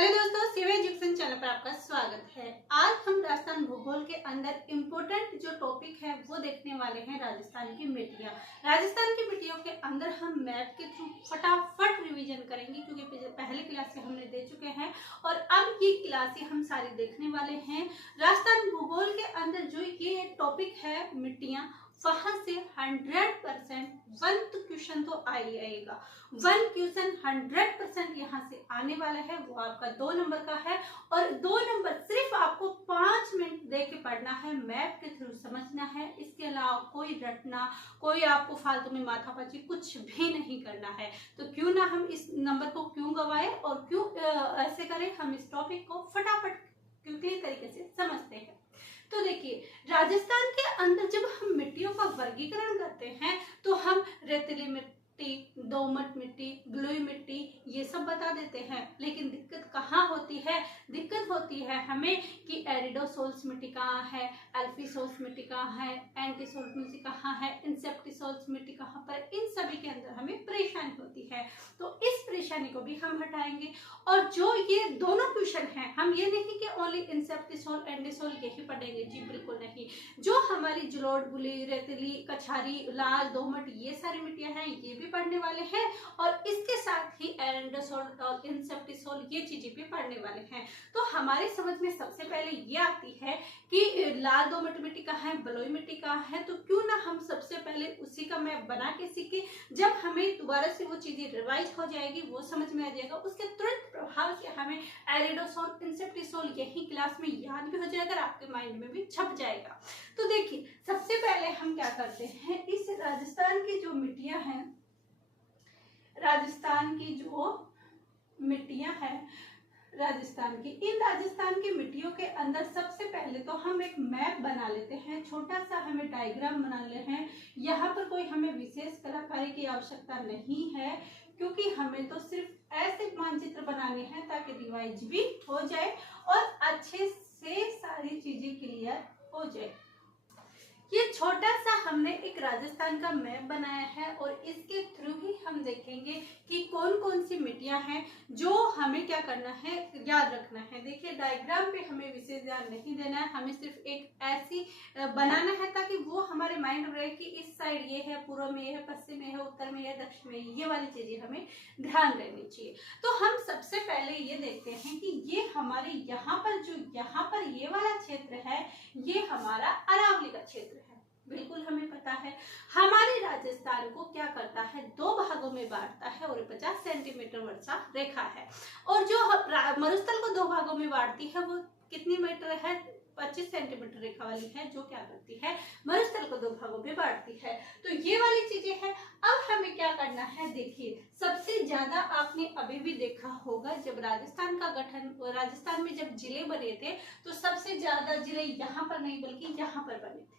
Hello दोस्तों, civil education channel पर आपका स्वागत है। आज हम राजस्थान भूगोल के अंदर इम्पोर्टेंट जो टॉपिक है वो देखने वाले हैं, राजस्थान की मिट्टियाँ। राजस्थान की मिट्टियों के अंदर हम मैप के थ्रू फटाफट रिवीजन करेंगे, क्योंकि पहले क्लास से हमने दे चुके हैं और अब ये क्लासें हम सारी देखने वाले हैं। राजस्थान भूगोल के अंदर जो ये टॉपिक है मिट्टियाँ, वहां से 100% 1 क्वेश्चन तो आ ही आएगा। 1 क्वेश्चन 100% यहाँ से आने वाला है, वो आपका 2 नंबर का है। और 2 नंबर सिर्फ आपको 5 मिनट दे के पढ़ना है, मैप के थ्रू समझना है। इसके अलावा कोई रटना, कोई आपको फालतू में माथापच्ची कुछ भी नहीं करना है। तो क्यों ना हम इस नंबर को क्यों गवाए और क्यों ऐसे करें, हम इस टॉपिक को फटाफट क्विकली तरीके से समझते हैं। तो देखिए, राजस्थान के अंदर जब हम मिट्टियों का वर्गीकरण करते हैं तो हम रेतीली मिट्टी, दोमट मिट्टी, बलुई मिट्टी ये सब बता देते हैं। लेकिन दिक्कत कहाँ होती है? दिक्कत होती है हमें कि एरिडोसोल्स मिट्टी कहाँ है, एल्फीसोल्स मिट्टी कहाँ है, एंटीसोल्स मिट्टी कहाँ है, इंसेप्टिसोल्स मिट्टी कहाँ पर, इन सभी के अंदर हमें परेशानी होती है। तो इस परेशानी को भी हम हटाएंगे। और जो ये दोनों क्वेश्चन हैं, हम ये नहीं कि ओनली इंसेप्टिसोल एंटीसोल यही पढ़ेंगे, जी बिल्कुल नहीं। जो हमारी जलोढ़, बुली, रेतीली, कछारी, लाल, दोमट ये सारी मिट्टियां हैं, ये भी पढ़ने वाले हैं। और इसके साथ ही एरेंडोसोल और इंसेप्टिसोल ये चीजें भी पढ़ने वाले हैं। तो हमारी समझ में सबसे पहले ये आती है कि लाल दोमट मिट्टी कहाँ है, बलुई मिट्टी कहाँ है। तो क्यों ना हम सबसे पहले उसी का मैप बना के सीखे। जब हमें दोबारा से वो चीजें रिवाइज हो जाएगी, वो समझ में आ जाएगा, उसके तुरंत प्रभाव से हमें एरिडोसोल, इंसेप्टिसोल यही क्लास में याद भी हो जाएगा, आपके माइंड में भी छप जाएगा। तो देखिए, सबसे पहले हम क्या करते हैं, इस राजस्थान की जो मिट्टियां हैं, राजस्थान की जो मिट्टियां हैं राजस्थान की, इन राजस्थान की मिट्टियों के अंदर सबसे पहले तो हम एक मैप बना लेते हैं। छोटा सा हमें डायग्राम बना ले हैं। यहाँ पर कोई हमें विशेष कलाकारी की आवश्यकता नहीं है, क्योंकि हमें तो सिर्फ ऐसे मानचित्र बनाने हैं ताकि रिवाइज भी हो जाए और अच्छे से सारी चीजें क्लियर हो जाए। ये छोटा सा हमने एक राजस्थान का मैप बनाया है और इसके थ्रू ही हम देखेंगे कि कौन कौन सी मिट्टियां हैं जो हमें क्या करना है, याद रखना है। देखिए, डायग्राम पे हमें विशेष ध्यान नहीं देना है, हमें सिर्फ एक ऐसी बनाना है ताकि वो हमारे माइंड में रहे कि इस साइड ये है, पूर्व में ये है, पश्चिम में है, उत्तर में है, दक्षिण में, ये वाली चीजें हमें ध्यान रहनी चाहिए। तो हम सबसे पहले ये देखते हैं कि ये हमारे यहाँ पर ये वाला क्षेत्र है, ये हमारा अरावली का क्षेत्र है। बिल्कुल हमें पता है। हमारे राजस्थान को क्या करता है, 2 भागों में बांटता है और 50 सेंटीमीटर वर्षा रेखा है। और जो मरुस्थल को 2 भागों में बांटती है वो कितनी मीटर है, 25 सेंटीमीटर रेखा वाली है, जो क्या करती है, मरुस्थल को 2 भागों में बांटती है। तो ये वाली चीजें हैं। अब हमें क्या करना है, देखिए, सबसे ज्यादा आपने अभी भी देखा होगा, जब राजस्थान का गठन, राजस्थान में जब जिले बने थे तो सबसे ज्यादा जिले यहाँ पर नहीं बल्कि यहाँ पर बने थे,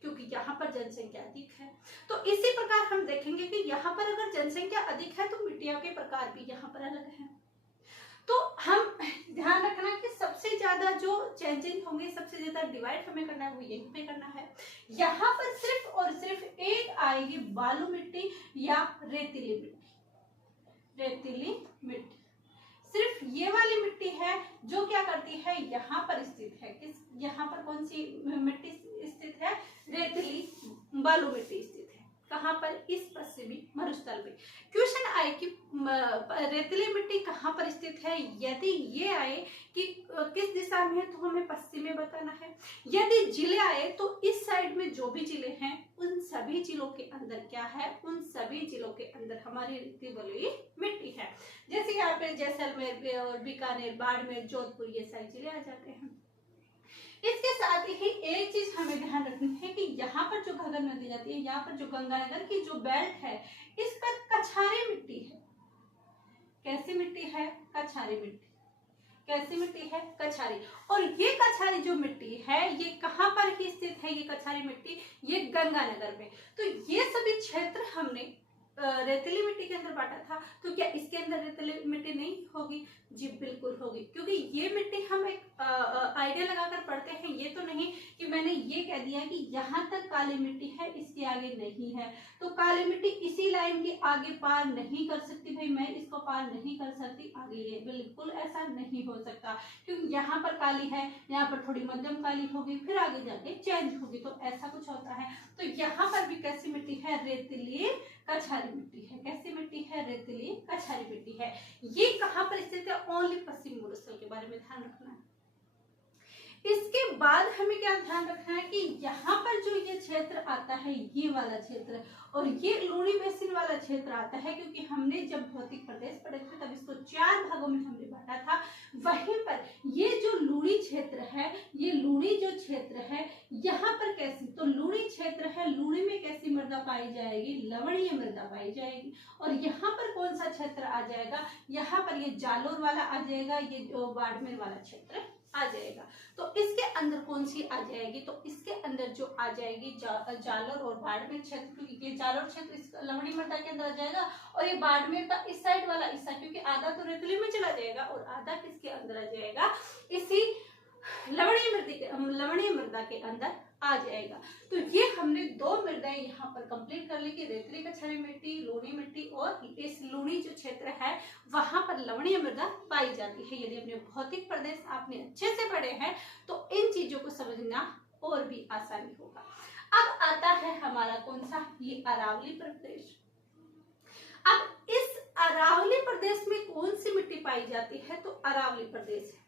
क्योंकि यहाँ पर जनसंख्या अधिक है। तो इसी प्रकार हम देखेंगे कि यहाँ पर अगर जनसंख्या अधिक है तो मिट्टियों के प्रकार भी यहाँ पर अलग हैं। तो हम ध्यान रखना कि सबसे ज्यादा जो चेंजिंग होंगे, सबसे ज्यादा डिवाइड हमें करना है, वो यहीं पे करना है। यहाँ पर सिर्फ और सिर्फ एक आएगी बालू मिट्टी या रेतीली मिट्टी। रेतीली मिट्टी सिर्फ ये वाली मिट्टी है जो क्या करती है, यहाँ पर स्थित है। किस, यहाँ पर कौन सी मिट्टी स्थित है, रेतीली बालू मिट्टी स्थित है। कहाँ पर, इस पश्चिमी मरुस्थल में। क्वेश्चन आए कि रेतीली मिट्टी कहाँ पर स्थित है, यदि ये आए कि किस दिशा में है तो हमें पश्चिम में बताना है। यदि जिले आए तो इस साइड में जो भी जिले हैं उन सभी जिलों के अंदर क्या है, उन सभी जिलों के अंदर हमारी रेती बलुई मिट्टी है। जैसे यहाँ पे जैसलमेर और बीकानेर, बाड़मेर, जोधपुर ये सारे जिले आ जाते हैं। इसके साथ ही एक चीज हमें ध्यान रखनी है कि यहाँ पर जो घग्गर नदी जाती है, यहाँ पर जो गंगानगर की जो बेल्ट है, इस पर कछारी मिट्टी है। कैसी मिट्टी है, कछारी मिट्टी। कैसी मिट्टी है, कछारी। और ये कछारी जो मिट्टी है, ये कहाँ पर ही स्थित है, ये कछारी मिट्टी, ये गंगानगर में। तो ये सभी क्षेत्र हमने रेतीली मिट्टी के अंदर बांटा था। तो क्या इसके अंदर रेतीली मिट्टी नहीं होगी, जी बिल्कुल होगी, क्योंकि ये मिट्टी हम एक आइडिया लगाकर पढ़ते हैं। ये तो नहीं कि मैंने ये कह दिया कि यहाँ तक काली मिट्टी है, इसके आगे नहीं है, तो काली मिट्टी इसी लाइन के आगे पार नहीं कर सकती, भाई मैं इसको पार नहीं कर सकती आगे, ये बिल्कुल ऐसा नहीं हो सकता, क्योंकि यहाँ पर काली है, यहाँ पर थोड़ी मध्यम काली होगी, फिर आगे जाके चेंज होगी, तो ऐसा कुछ होता है। तो यहाँ पर भी कैसी मिट्टी है? रेतीली कछारी मिट्टी है। कैसी मिट्टी है? रेतीली कछारी मिट्टी है। ये कहाँ पर स्थित है? ओनली पश्चिम बोरोसिल के बारे में ध्यान रखना है। इसके बाद हमें क्या ध्यान रखना है कि यहाँ पर जो ये क्षेत्र आता है, ये वाला क्षेत्र, और ये लूणी बेसिन वाला क्षेत्र आता है, क्योंकि हमने जब भौतिक प्रदेश पढ़े थे तब इसको 4 भागों में हमने बांटा था। वहीं पर ये जो लूणी क्षेत्र है, ये लूणी जो क्षेत्र है, यहाँ पर कैसी, तो लूणी क्षेत्र है, लूणी में कैसी मृदा पाई जाएगी? लवणीय मृदा पाई जाएगी। और यहाँ पर कौन सा क्षेत्र आ जाएगा? यहाँ पर ये जालोर वाला आ जाएगा, ये जो बाड़मेर वाला क्षेत्र आ जाएगा। तो इसके अंदर कौन सी आ जाएगी? तो इसके अंदर जो आ जाएगी जालोर और बाड़मेर क्षेत्र, क्योंकि ये जालोर क्षेत्र इस लवणीय मृदा के अंदर आ जाएगा, और ये बाड़मेर का इस साइड वाला हिस्सा, क्योंकि आधा तो रेतीली में चला जाएगा और आधा किसके अंदर आ जाएगा? इसी लवणीय मृदा के अंदर आ जाएगा। तो ये हमने 2 मृदाएं यहाँ पर कंप्लीट कर ली कि रेतीली कछारी मिट्टी, लूणी मिट्टी, और इस लूणी जो क्षेत्र है वहां पर लवणीय मृदा पाई जाती है। यदि अपने भौतिक प्रदेश आपने अच्छे से पढ़े हैं तो इन चीजों को समझना और भी आसानी होगा। अब आता है हमारा कौन सा? ये अरावली प्रदेश। अब इस अरावली प्रदेश में कौन सी मिट्टी पाई जाती है? तो अरावली प्रदेश है,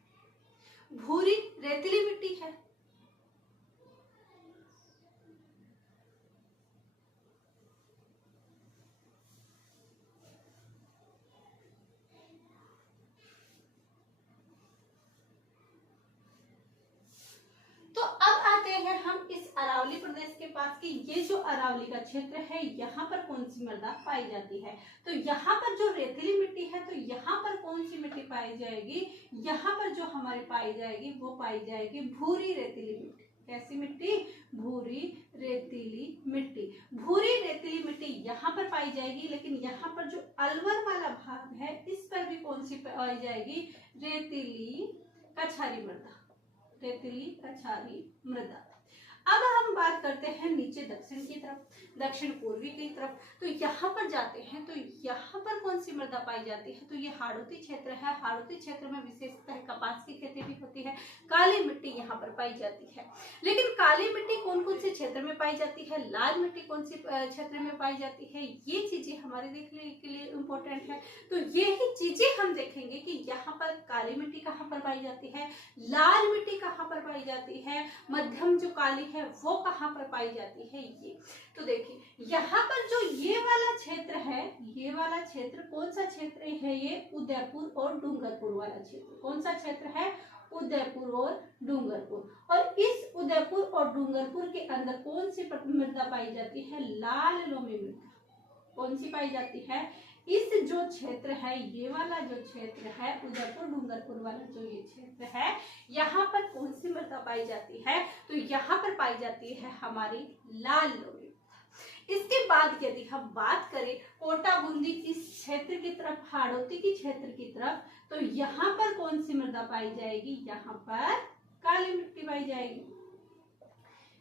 भूरी रेतीली मिट्टी है। तो अब आते हैं हम इस अरावली प्रदेश के पास कि ये जो अरावली का क्षेत्र है, यहाँ पर कौन सी मृदा पाई जाती है? तो यहाँ पर जो रेतीली मिट्टी है, तो यहाँ पर कौन सी मिट्टी पाई जाएगी? यहाँ पर जो हमारी पाई जाएगी वो पाई जाएगी भूरी रेतीली मिट्टी। कैसी मिट्टी? भूरी रेतीली मिट्टी। भूरी रेतीली मिट्टी यहाँ पर पाई जाएगी, लेकिन यहाँ पर जो अलवर वाला भाग है इस पर भी कौन सी पाई जाएगी? रेतीली कछारी मृदा। रेतीली कछारी मृदा। अब हम बात करते हैं नीचे दक्षिण की तरफ, दक्षिण पूर्वी की तरफ। तो यहाँ पर जाते हैं तो यहाँ पर कौन सी मृदा पाई जाती है? तो ये हाड़ौती क्षेत्र है। हाड़ौती क्षेत्र में विशेषतः कपास की खेती भी होती है। काली मिट्टी यहाँ पर पाई जाती है। लेकिन काली मिट्टी कौन कौन से क्षेत्र में पाई जाती है? लाल मिट्टी कौन सी क्षेत्र में पाई जाती है? ये चीजें हमारे देखने के लिए इम्पोर्टेंट है। तो यही चीजें हम देखेंगे कि यहाँ पर काली मिट्टी कहाँ पर पाई जाती है, लाल मिट्टी कहाँ पर पाई जाती है, मध्यम जो काली है वो कहाँ पर पाई जाती है। ये तो देखिए यहाँ पर जो ये वाला क्षेत्र है, ये वाला क्षेत्र कौन सा क्षेत्र है? ये उदयपुर और डूंगरपुर वाला क्षेत्र। कौन सा क्षेत्र है? उदयपुर और डूंगरपुर। और इस उदयपुर और डूंगरपुर के अंदर कौन सी मृदा पाई जाती है? लाल लोमी मृदा। कौन सी पाई जाती है? इस जो क्षेत्र है, ये वाला जो क्षेत्र है, उदयपुर डूंगरपुर वाला जो ये क्षेत्र है, यहाँ पर कौन सी मृदा पाई जाती है? तो यहाँ पर पाई जाती है हमारी लाल लोमी। इसके बाद यदि हम बात करें कोटा बूंदी इस क्षेत्र की तरफ, हाड़ौती की क्षेत्र की तरफ, तो यहाँ पर कौन सी मृदा पाई जाएगी? यहाँ पर काली मिट्टी पाई जाएगी।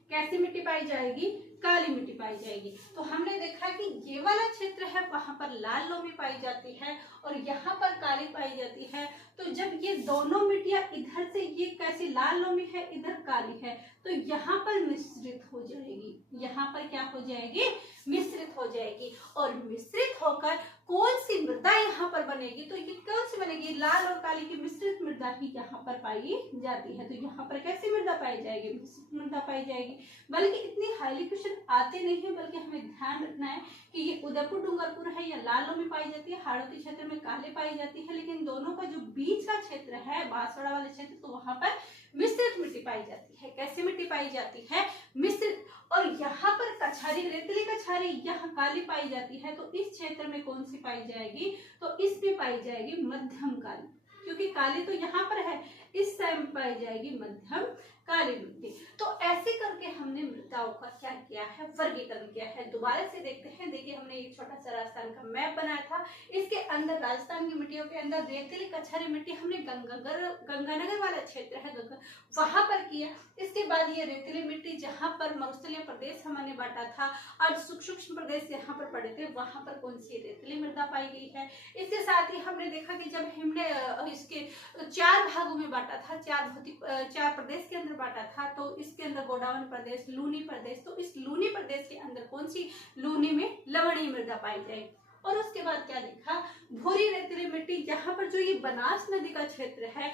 कैसी मिट्टी पाई जाएगी? काली मिट्टी पाई जाएगी। तो हमने देखा कि ये वाला क्षेत्र है, वहां पर लाल लोमी पाई जाती है और यहाँ पर काली पाई जाती है। तो जब ये दोनों मिट्टियां इधर से, ये कैसी लाल लोमी है, इधर काली है, तो यहाँ पर मिश्रित हो जाएगी। यहाँ पर क्या हो जाएगी? मिश्रित हो जाएगी। और मिश्रित होकर कौन सी मृदा यहाँ पर बनेगी? तो ये कौन सी बनेगी? लाल और काली की मिश्रित मृदा ही यहाँ पर पाई जाती है। तो यहाँ पर कैसी मृदा पाई जाएगी? मिश्रित मृदा पाई जाएगी। बल्कि इतनी हाईली क्वेश्चन आते नहीं है, बल्कि हमें ध्यान रखना है कि ये उदयपुर डूंगरपुर है, या लाल लोमी पाई जाती है, हाड़ौती क्षेत्र में काले पाई जाती है, लेकिन दोनों का जो बीच का क्षेत्र है, बांसवाड़ा वाले क्षेत्र, तो वहां पर मिश्रित मिट्टी पाई जाती है। कैसी मिट्टी पाई जाती है? मिश्रित। और यहाँ पर कछारी, रेतीली कछारी यहाँ काली पाई जाती है। तो इस क्षेत्र में कौन सी पाई जाएगी? तो इसमें पाई जाएगी मध्यम काली, क्योंकि काली तो यहाँ पर है, इस साइड में पाई जाएगी मध्यम काली मिट्टी। तो ऐसे करके हमने मृदाओं का क्या किया है, वर्गीकरण किया है। दोबारा से देखते हैं। देखिए हमने एक छोटा सा राजस्थान का मैप बनाया था। इसके अंदर राजस्थान की मिट्टियों के अंदर रेतीली कछारी मिट्टी हमने गंगानगर वाला क्षेत्र है वहां पर किया। इसके बाद ये रेतीली मिट्टी जहां पर मरुस्थलीय प्रदेश हमने बांटा था और सूक्ष्म प्रदेश यहाँ पर पड़े थे, वहां पर कौन सी रेतीली मृदा पाई गई है। इसके साथ ही हमने देखा कि जब हमने इसके 4 भागों में बांटा था, 4 प्रदेश के अंदर बांटा था, तो इसके अंदर गोंडवाना प्रदेश, लूनी प्रदेश, तो इस लूनी प्रदेश के अंदर कौन सी लूनी में लवणीय मृदा पाई जाएगी। और उसके बाद क्या देखा, भूरी रेतीली मिट्टी, यहाँ पर जो ये बनास नदी का क्षेत्र है,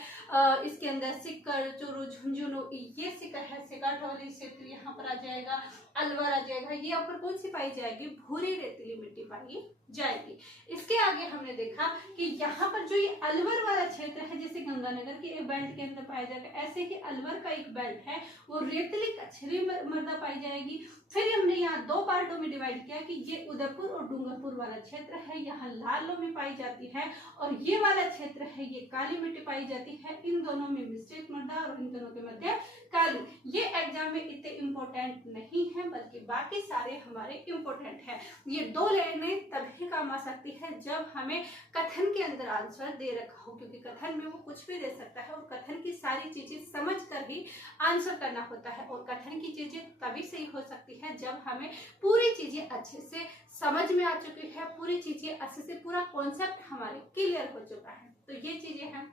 इसके अंदर सिक्कर, चूरू, झुंझुनू, ये सिक्कर है, सिकाट वाली क्षेत्र यहाँ पर आ जाएगा, अलवर आ जाएगा। ये यहाँ पर कौन सी पाई जाएगी, भूरी रेतीली मिट्टी पाई जाएगी। इसके आगे हमने देखा कि यहाँ पर जो ये अलवर वाला क्षेत्र है, जैसे गंगानगर के एक बेल्ट के अंदर पाया जाएगा, ऐसे ही अलवर का एक बेल्ट है, वो रेतीली कछरी मृदा पाई जाएगी। फिर हमने यहाँ 2 पार्टों में डिवाइड किया कि ये उदयपुर और डूंगरपुर वाला क्षेत्र है, यहाँ लाल लोमी पाई जाती है, और ये वाला क्षेत्र है, ये काली मिट्टी पाई जाती है। इन दोनों में मिश्रित मृदा और इन दोनों के मध्य काली। ये एग्जाम में इतने इम्पोर्टेंट नहीं है, बल्कि बाकी सारे हमारे इम्पोर्टेंट है। ये 2 लाइनें तभी काम आ सकती है जब हमें कथन के अंदर आंसर दे रखा हो, क्योंकि कथन में वो कुछ भी दे सकता है और कथन की सारी चीजें समझ कर ही आंसर करना होता है। और कथन की चीजें तभी सही हो सकती है जब हमें पूरी चीजें अच्छे से समझ में आ चुकी है, पूरी चीजें अच्छे से, पूरा कॉन्सेप्ट हमारे क्लियर हो चुका है। तो ये चीजें हैं।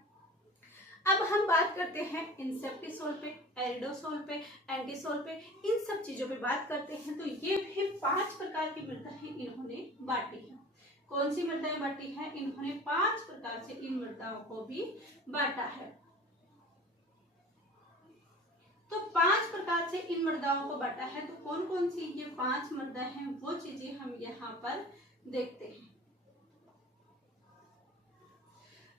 अब हम बात करते हैं इंसेप्टिसोल पे, एरिडोसोल पे, एंटीसोल पे, इन सब चीजों पे बात करते हैं। तो ये भी 5 प्रकार की मृदाएं इन्होंने बांटी है। कौन सी मृदाएं बांटी है, इन्होंने 5 प्रकार से इन मृदाओं को भी बांटा है। तो 5 प्रकार से इन मृदाओं को बांटा है। तो कौन कौन सी ये 5 मृदा हैं, वो चीजें हम यहाँ पर देखते हैं।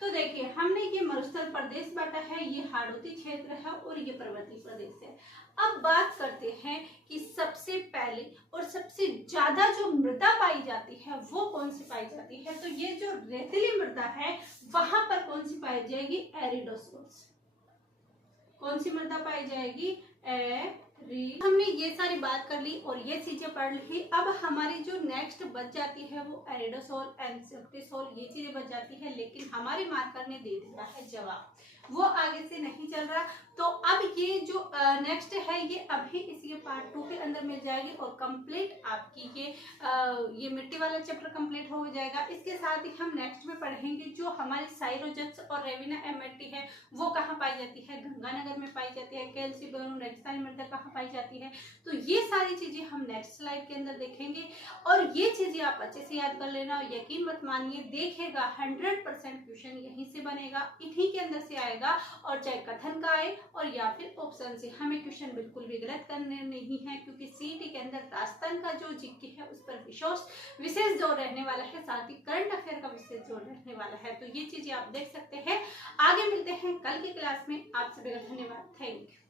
तो देखिए हमने ये मरुस्थल प्रदेश बांटा है, ये हाड़ौती क्षेत्र है और ये पर्वतीय प्रदेश है। अब बात करते हैं कि सबसे पहले और सबसे ज्यादा जो मृदा पाई जाती है वो कौन सी पाई जाती है। तो ये जो रेतीली मृदा है वहां पर कौन सी पाई जाएगी, एरिडोसोल्स। कौन सी मृदा पाई जाएगी, हमने ये सारी बात कर ली और ये चीजें पढ़ ली। अब हमारी जो नेक्स्ट बच जाती है वो एरिडोसोल, एंसेप्टिसोल, ये चीजें बच जाती है। लेकिन हमारे मार्कर ने दे दिया है जवाब, वो आगे से नहीं चल रहा। तो अब ये जो नेक्स्ट है ये अभी इसी पार्ट 2 के अंदर मिल जाएगी और कंप्लीट आपकी ये मिट्टी वाला चैप्टर कंप्लीट हो जाएगा। इसके साथ ही हम नेक्स्ट में पढ़ेंगे जो हमारी साइरोजक्स और रेविना एमेटी है वो कहाँ पाई जाती है, गंगानगर में पाई जाती है। कैल्सीडोनम रेगिस्तानी मृदा कहाँ पाई जाती है। तो ये सारी चीजें हम नेक्स्ट स्लाइड के अंदर देखेंगे और ये चीजें आप अच्छे से याद कर लेना। और यकीन मत मानिए, देखेगा 100% क्वेश्चन यहीं से बनेगा, इन्हीं के अंदर से आएगा। और चाहे कथन का आए और या फिर ऑप्शन से, हमें क्वेश्चन बिल्कुल भी गलत करने नहीं है, क्योंकि सीईटी के अंदर राजस्थान का जो जीके है उस पर विशेष जोर रहने वाला है, साथ ही करंट अफेयर का विशेष जोर रहने वाला है। तो ये चीजें आप देख सकते हैं। आगे मिलते हैं कल की क्लास में। आप सभी का धन्यवाद। Thank you.